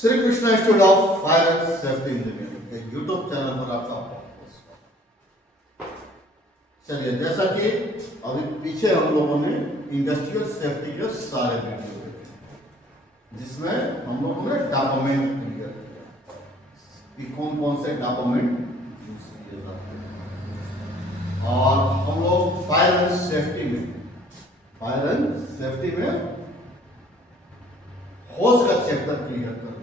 Shri Krishna institute of fire and safety engineering के YouTube channel पर आपका बहुत स्वागत। चलिए, जैसा कि अभी पीछे हम लोगों ने इंडस्ट्रियल सेफ्टी के सारे वीडियो देखे, जिसमें हम लोगों ने डॉक्यूमेंट क्लियर किया कि कौन कौन से डॉक्यूमेंट यूज किए जाते हैं। और हम लोग फायर एंड सेफ्टी में होज का चैप्टर क्लियर कर दिया।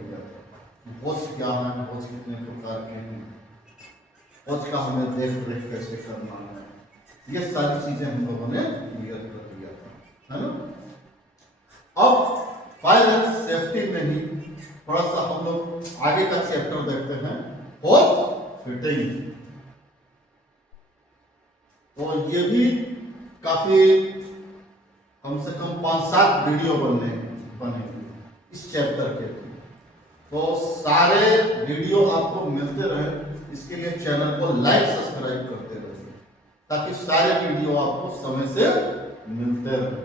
होज क्या है, होज कितने प्रकार के हैं, होज का हमें देख रेख कैसे करना है, ये सारी चीजें हम लोगों ने क्लियर कर दिया था, है ना। अब फायर एंड सेफ्टी में ही थोड़ा सा हम लोग आगे का चैप्टर देखते हैं, होज फिटिंग। तो ये भी काफी कम से कम 5-7 वीडियो बनेंगे इस चैप्टर के। तो सारे वीडियो आपको मिलते रहे, इसके लिए चैनल को लाइक सब्सक्राइब करते रहिए, ताकि सारे वीडियो आपको समय से मिलते रहे।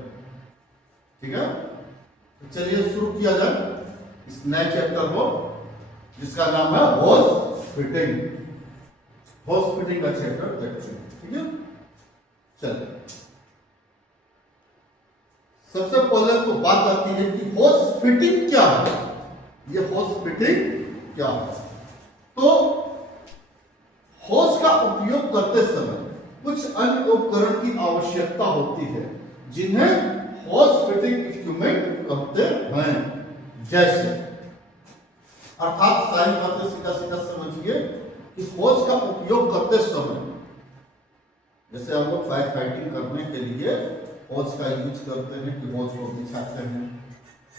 ठीक है, तो चलिए शुरू किया जाए इस नए चैप्टर को, जिसका नाम है होज फिटिंग। होज फिटिंग का चैप्टर देखते हैं। ठीक है, चलिए सबसे पहले तो बात आती है कि होज फिटिंग क्या है। ये होज फिटिंग क्या है? तो होज का उपयोग करते समय कुछ अन्य उपकरण की आवश्यकता होती है, जिन्हें होज फिटिंग इक्विपमेंट कहते हैं। जैसे, अर्थात सारी बातें सीधा सीधा समझिए कि होज का उपयोग करते समय, जैसे हम लोग फायर फाइटिंग करने के लिए होज का यूज करते हैं कि होज को बिछाते हैं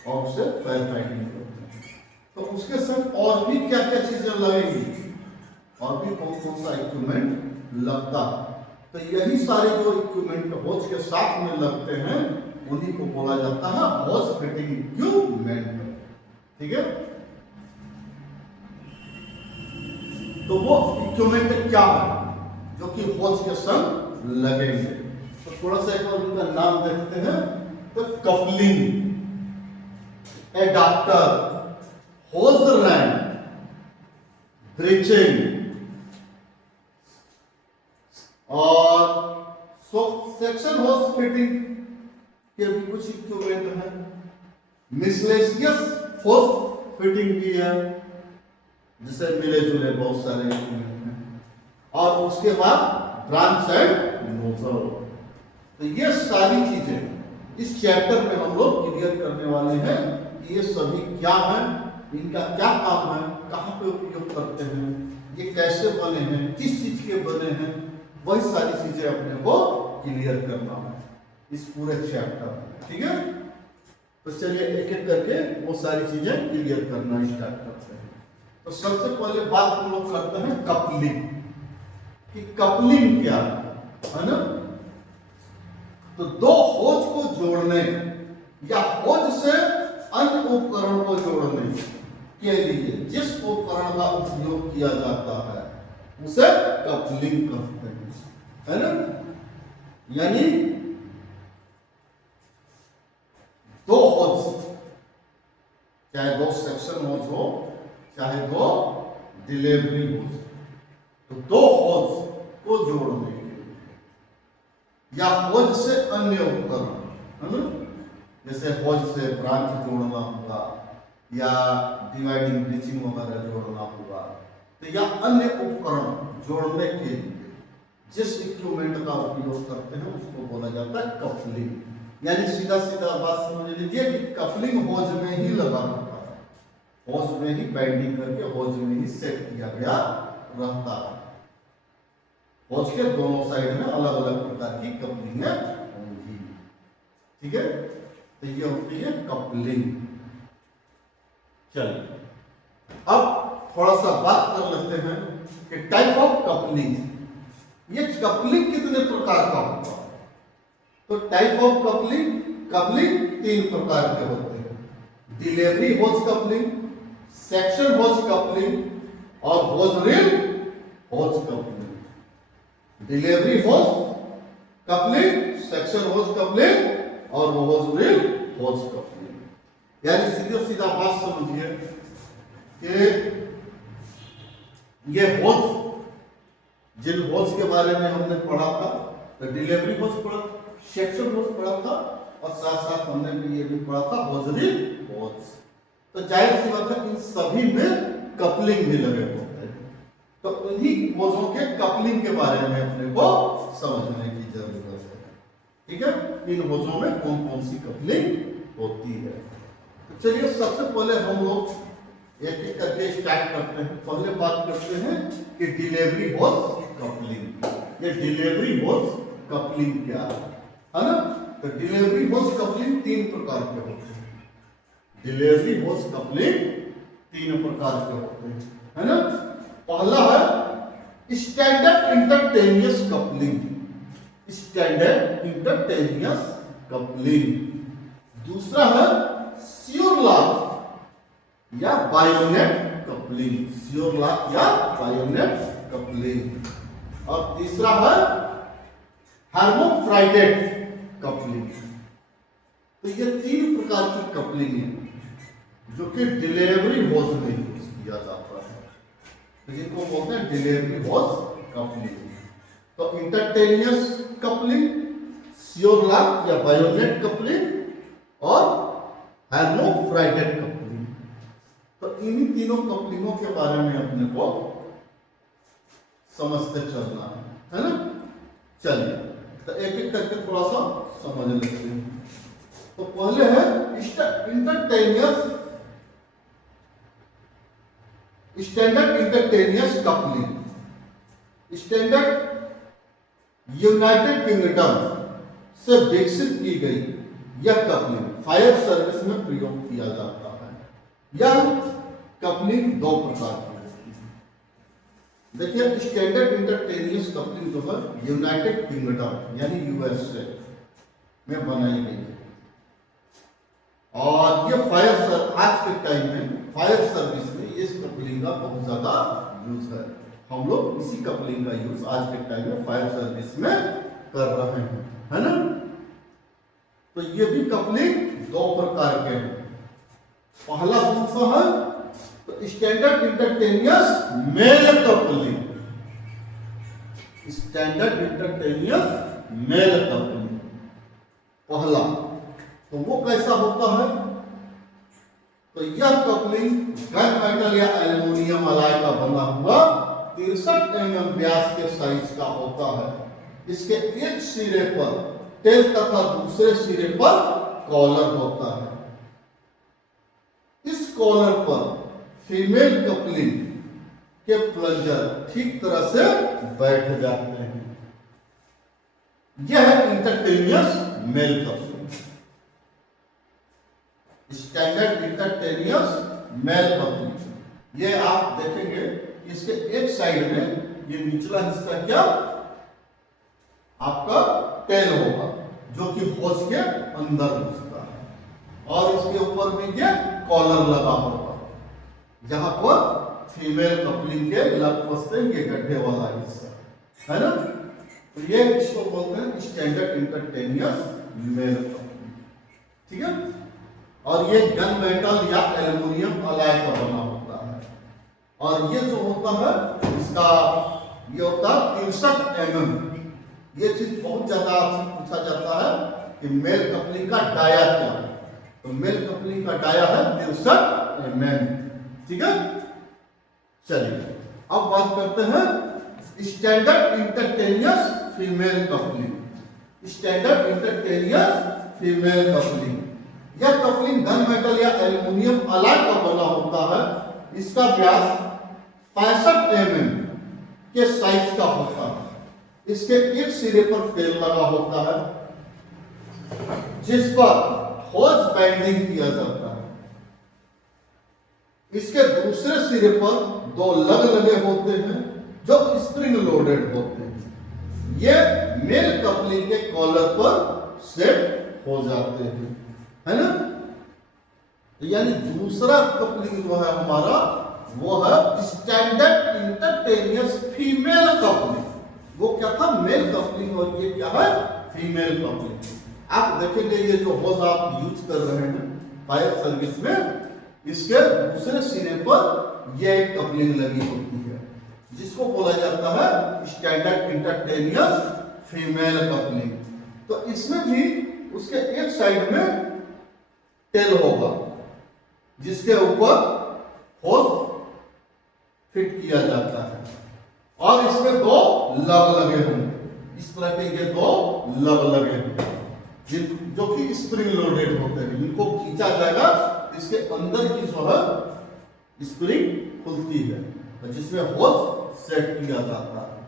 और उससे फायर फाइटिंग करते हैं। तो उसके संग और भी क्या क्या चीजें लगेंगी, और भी कौन कौन सा इक्विपमेंट लगता है। तो यही सारे जो इक्विपमेंट होज के साथ में लगते हैं, उन्हीं को बोला जाता है होज फिटिंग इक्विपमेंट। ठीक है, तो वो इक्विपमेंट क्या है जो कि होज के संग लगेंगे? तो थोड़ा सा एक बार उनका नाम देखते हैं। तो कपलिंग, एडाप्टर, होज रैंप, ब्रिचिंग और सेक्शन होज फिटिंग के भी कुछ इक्विपमेंट है। मिसलेनियस होज फिटिंग भी है, जिसे मिले जुले बहुत सारे इक्विपमेंट हैं। और उसके बाद ब्रांच एंड नोजल। तो ये सारी चीजें इस चैप्टर में हम लोग क्लियर करने वाले हैं कि ये सभी क्या है, इनका क्या काम है, कहाँ पे उपयोग करते हैं, ये कैसे बने हैं, किस चीज के बने हैं, वही सारी चीजें अपने को क्लियर करना है इस पूरे चैप्टर में। ठीक है, तो चलिए एक एक करके वो सारी चीजें क्लियर करना स्टार्ट करते हैं। तो सबसे पहले बात हम लोग करते हैं कपलिंग कि कपलिंग क्या है ना। तो दो होज को जोड़ने या होज से अन्य उपकरण को जोड़ने के लिए जिस उपकरण का उपयोग किया जाता है, उसे कपलिंग कहते हैं, है ना। यानी दो होज, चाहे दो सेक्शन होज हो, चाहे दो डिलीवरी होज, तो दो होज को जोड़ने के लिए या होज से अन्य उपकरण, है ना, जैसे होज से ब्रांच जोड़ना होगा या डिवाइडिंग ब्रीचिंग वगैरह जोड़ना होगा, तो या अन्य उपकरण जोड़ने के लिए जिस इक्विपमेंट का उपयोग करते हैं उसको बोला जाता है कपलिंग। यानी सीधा सीधा बात समझ लीजिए कि कपलिंग होज में ही लगा रहता है, होज में ही बाइंडिंग करके होज में ही सेट किया गया रहता है। होज के दोनों साइड में अलग अलग प्रकार की कपलिंग होंगी। ठीक है, तो ये होती है कपलिंग। चलिए अब थोड़ा सा बात कर लेते हैं कि टाइप ऑफ कपलिंग, ये कपलिंग कितने प्रकार का होता है। तो टाइप ऑफ कपलिंग 3 प्रकार के होते हैं। डिलीवरी होज कपलिंग, सेक्शन होज कपलिंग और होज रील होज कपलिंग। डिलीवरी होज कपलिंग, सेक्शन होज कपलिंग और होज रील होज कपलिंग। यानी सीधा सीधा बात समझिए कि ये होज, जिन होज के बारे में हमने पढ़ा था, तो डिलीवरी होज पढ़ा, सेक्शन होज पढ़ा था, और साथ साथ हमने भी ये भी पढ़ा था हॉजरी होज। तो जाहिर सी बात है इन सभी में कपलिंग भी लगे होते हैं, तो उन्हीं होजों के कपलिंग के बारे में अपने को समझने की जरूरत है। ठीक है, इन होजों में कौन कौन सी कपलिंग होती है। तो चलिए सबसे पहले हम लोग एक एक करके स्टार्ट करते हैं। पहले बात करते हैं कि डिलीवरी होज कपलिंग। ये डिलीवरी होज कपलिंग क्या है ना। तो डिलीवरी होज कपलिंग तीन प्रकार के होते हैं। डिलीवरी होज कपलिंग तीन प्रकार के होते हैं, है ना। पहला है standard instantaneous coupling, standard instantaneous coupling. दूसरा है श्योर लॉक या बायोनेट कपलिंग, श्योर लॉक या बायोनेट कपलिंग। और तीसरा है हेर्माफ्रोडाइट कपलिंग। तो ये तीन प्रकार की कपलिंग है जो कि डिलीवरी होज में यूज किया जाता है, तो जिनको बोलते हैं डिलीवरी होज कपलिंग। तो इंटरटेनियस कपलिंग, श्योर लॉक या बायोनेट कपलिंग और हेर्माफ्रोडाइट कपलिंग। तो इन्हीं तीनों कपलिंगों के बारे में अपने को समझते चलना है ना। चलिए तो एक एक करके थोड़ा सा समझ लेते हैं। तो पहले है instantaneous, standard instantaneous coupling. Standard United Kingdom से विकसित की गई यह कपलिंग फायर सर्विस में प्रयोग किया जाता है। यह कपलिंग दो प्रकार की होती है। देखिए स्टैंडर्ड इंटरटेनियस कपलिंग जो है यूनाइटेड किंगडम यानी यूएसए में बनाई गई है, और ये आज के टाइम में फायर सर्विस में इस कपलिंग का बहुत ज्यादा यूज है। हम लोग इसी कपलिंग का यूज आज के टाइम में फायर सर्विस में कर रहे हैं, है ना। तो ये भी कपलिंग दो प्रकार के हैं। पहला कौन सा है, तो standard instantaneous male coupling, standard instantaneous male coupling पहला। तो वो कैसा होता है, तो यह कपलिंग गन मेटल या एल्युमिनियम अलाय का बना हुआ 63 mm व्यास के साइज का होता है। इसके एक सिरे पर टेल तथा दूसरे सिरे पर कॉलर होता है। इस कॉलर पर फीमेल कपलिंग के प्लंजर ठीक तरह से बैठ जाते हैं। यह है instantaneous male coupling, standard instantaneous male coupling. ये आप देखेंगे इसके एक साइड में ये निचला हिस्सा क्या आपका टेल होगा जो कि होज के अंदर घुसता है, और इसके ऊपर में ये कॉलर लगा होगा जहां पर फीमेल कपलिंग के लग फंसते हैं, ये गड्ढे वाला हिस्सा, है ना। तो ये इसको बोलते हैं स्टैंडर्ड इंटरटेनियस मेल कपलिंग, ठीक है। और ये गन मेटल या एल्युमिनियम अलाय का बना होता है, और ये जो होता है इसका ये होता है 63 mm। ये चीज बहुत ज्यादा आपसे पूछा जाता है कि मेल कपलिंग का डाया क्या है, तो मेल कपलिंग का डाया है 63 mm, ठीक है। चलिए अब बात करते हैं standard instantaneous female coupling. Standard instantaneous female coupling, यह कपलिंग गन मेटल या एल्युमिनियम अलाय का बना होता है। इसका व्यास 65 mm के साइज का होता है। इसके एक सिरे पर फेल लगा होता है जिस पर होज बाइंडिंग किया जाता है। इसके दूसरे सिरे पर दो लग लगे होते हैं जो स्प्रिंग लोडेड होते हैं। ये मेल कपलिंग के कॉलर पर सेट हो जाते हैं, है ना। यानी दूसरा कपलिंग जो है हमारा वो है स्टैंडर्ड इंटरटेनियस फीमेल कपलिंग। वो क्या था, मेल कपलिंग, और ये क्या है, फीमेल कपलिंग। आप देखेंगे ये जो होज आप यूज कर रहे हैं फायर सर्विस में, इसके दूसरे सिरे पर यह एक कपलिंग लगी होती है, जिसको बोला जाता है स्टैंडर्ड इंटरटेनियस फीमेल कपलिंग। तो इसमें भी उसके एक साइड में टेल होगा, जिसके ऊपर होस फिट किया जाता है, और इसमें दो लब लगे होंगे। इस तरह के ये दो लब लगे होंगे जो कि स्प्रिंग लोडेड होते हैं। इनको खींचा जाएगा, इसके अंदर की जो है स्प्रिंग खुलती है, जिसमें होस सेट किया जाता है।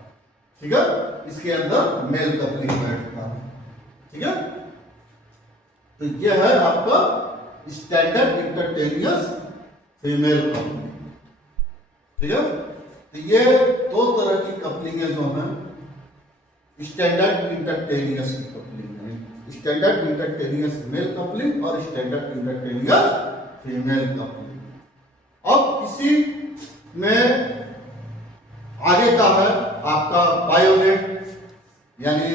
ठीक है, इसके अंदर मेल कपलिंग बैठता है। ठीक है, तो यह है आपका स्टैंडर्ड इंटरटेनियस फीमेल कपलिंग। ठीक है, तो ये दो तरह की कपलिंग जो है, स्टैंडर्ड इंटरटेनियस कपलिंग है, स्टैंडर्ड इंटरटेनियस मेल कपलिंग और स्टैंडर्ड इंटरटेनियस फीमेल कपलिंग। अब इसी में आगे का है आपका बायोनेट यानी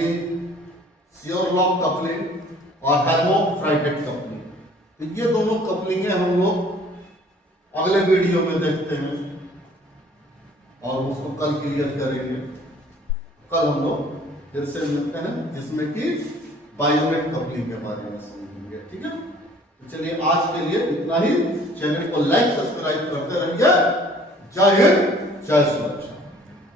श्योरलॉक कपलिंग और हेर्माफ्रोडाइट कपलिंग। तो ये दोनों कपलिंगें हम लोग अगले वीडियो में देखते हैं और उसको कल क्लियर करेंगे। कल हम लोग फिर से मिलते हैं, जिसमें कि बायोनेट कपलिंग के बारे में समझेंगे। ठीक है, तो चलिए आज के लिए इतना ही। चैनल को लाइक सब्सक्राइब करते रहिए। जय हिंद, जय सूरज।